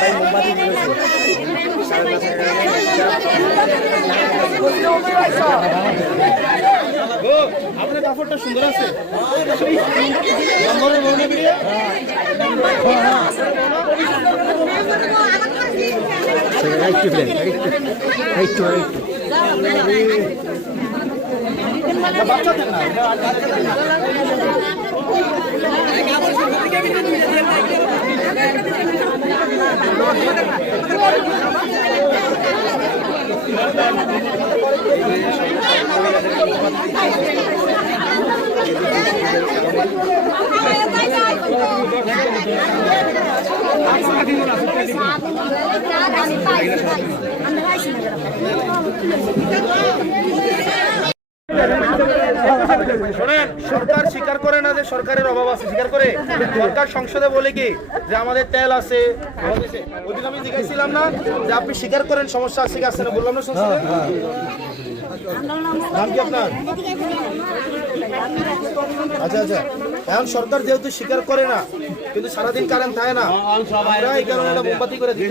ভাই মোমবাতি দিয়েছে আপনার কাপড়টা সুন্দর আছে বাচ্চাদের না শোনেন, সরকার স্বীকার করে না যে সরকারের অভাব আছে, স্বীকার করে। সরকার সংসদে বলে কি যে আমাদের তেল আছে, ওদিকে আমি জিজ্ঞাসিলাম না যে আপনি স্বীকার করেন সমস্যা আছে কি আছে না, বললাম না সংসদে। নাম কি আপনার? আচ্ছা আচ্ছা, এখন সরকার যেহেতু স্বীকার করে না, কিন্তু সারাদিন কারেন্ট থাকে না, আমরা এই কারণে এটা মোমবাতি করে দিই।